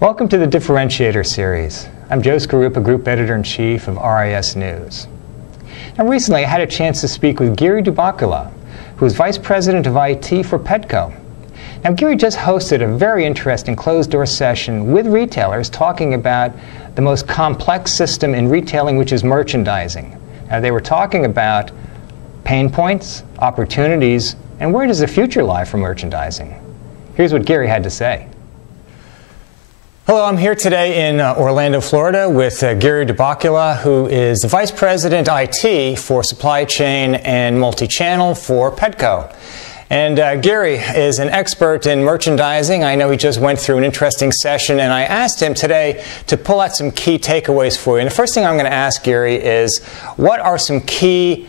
Welcome to the Differentiator series. I'm Joe Skarupa, Group Editor-in-Chief of RIS News. Now recently I had a chance to speak with Giri Durbhakula, who is Vice President of IT for Petco. Now Giri just hosted a very interesting closed-door session with retailers talking about the most complex system in retailing, which is merchandising. Now they were talking about pain points, opportunities, and where does the future lie for merchandising? Here's what Giri had to say. Hello, I'm here today in Orlando, Florida with Giri Durbhakula, who is the Vice President IT for Supply Chain and Multi-Channel for Petco. And Giri is an expert in merchandising. I know he just went through an interesting session, and I asked him today to pull out some key takeaways for you. And the first thing I'm going to ask Giri is, what are some key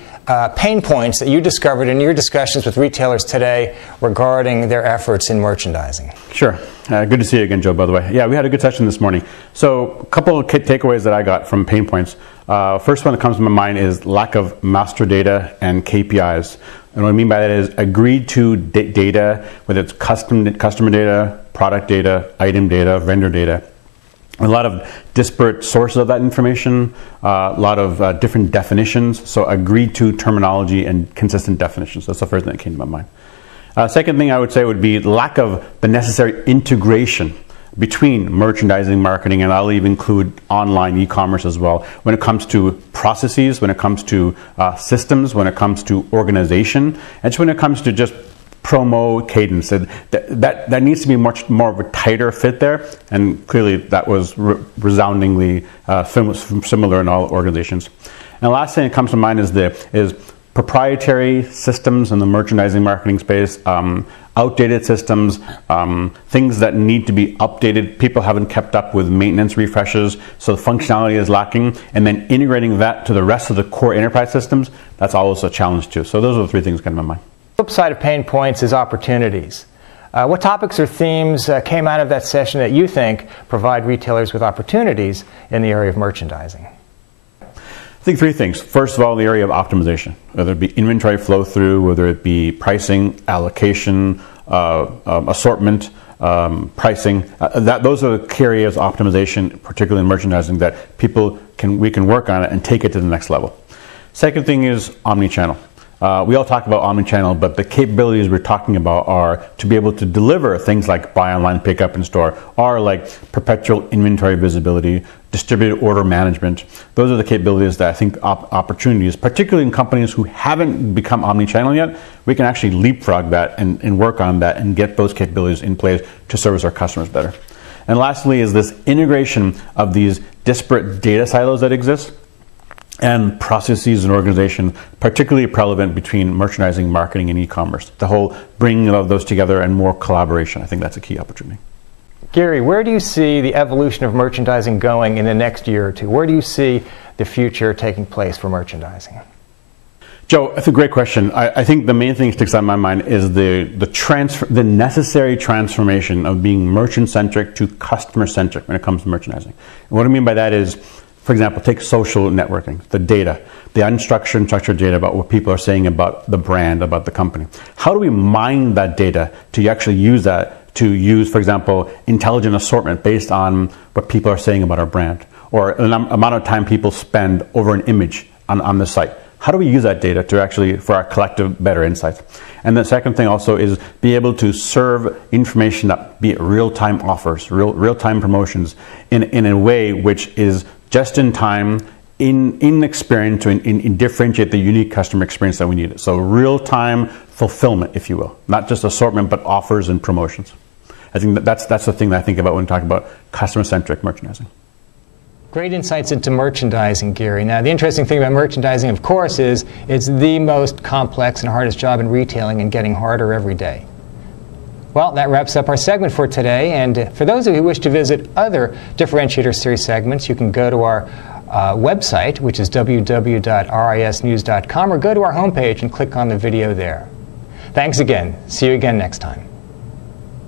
pain points that you discovered in your discussions with retailers today regarding their efforts in merchandising? Sure. Good to see you again, Joe, by the way. Yeah, we had a good session this morning. So a couple of takeaways that I got from pain points. First one that comes to my mind is lack of master data and KPIs. And what I mean by that is agreed to data, whether it's customer data, product data, item data, vendor data. A lot of disparate sources of that information, a lot of different definitions, so agreed to terminology and consistent definitions. That's the first thing that came to my mind. Second thing I would say would be lack of the necessary integration between merchandising, marketing, and I'll even include online e-commerce as well, when it comes to processes, when it comes to systems, when it comes to organization, and just when it comes to just promo cadence. That needs to be much more of a tighter fit there, and clearly that was resoundingly similar in all organizations. And the last thing that comes to mind is proprietary systems in the merchandising marketing space, outdated systems, things that need to be updated. People haven't kept up with maintenance refreshes, so the functionality is lacking, and then integrating that to the rest of the core enterprise systems, that's also a challenge too. So those are the three things that come to my mind. The flip side of pain points is opportunities. What topics or themes came out of that session that you think provide retailers with opportunities in the area of merchandising? I think three things. First of all, the area of optimization, whether it be inventory flow through, whether it be pricing, allocation, assortment, pricing. Those are the key areas of optimization, particularly in merchandising, that we can work on it and take it to the next level. Second thing is omni-channel. We all talk about omnichannel, but the capabilities we're talking about are to be able to deliver things like buy online, pick up in store, or like perpetual inventory visibility, distributed order management. Those are the capabilities that I think opportunities, particularly in companies who haven't become omnichannel yet, we can actually leapfrog that and work on that and get those capabilities in place to service our customers better. And lastly is this integration of these disparate data silos that exist and processes and organization, particularly relevant between merchandising, marketing, and e-commerce. The whole bringing of those together and more collaboration, I think that's a key opportunity. Giri, where do you see the evolution of merchandising going in the next year or two? Where do you see the future taking place for merchandising? Joe, that's a great question. I think the main thing that sticks out in my mind is the necessary transformation of being merchant-centric to customer-centric when it comes to merchandising. And what I mean by that is, for example, take social networking, the data, the unstructured and structured data about what people are saying about the brand, about the company. How do we mine that data to actually use that to use, for example, intelligent assortment based on what people are saying about our brand, or the amount of time people spend over an image on the site? How do we use that data to actually, for our collective better insights? And the second thing also is be able to serve information that be real-time offers, real-time promotions in a way which is just in time, in experience, to differentiate the unique customer experience that we need. So real-time fulfillment, if you will, not just assortment, but offers and promotions. I think that's the thing that I think about when talking about customer-centric merchandising. Great insights into merchandising, Giri. Now, the interesting thing about merchandising, of course, is it's the most complex and hardest job in retailing and getting harder every day. Well, that wraps up our segment for today, and for those of you who wish to visit other Differentiator Series segments, you can go to our website, which is www.risnews.com, or go to our homepage and click on the video there. Thanks again. See you again next time.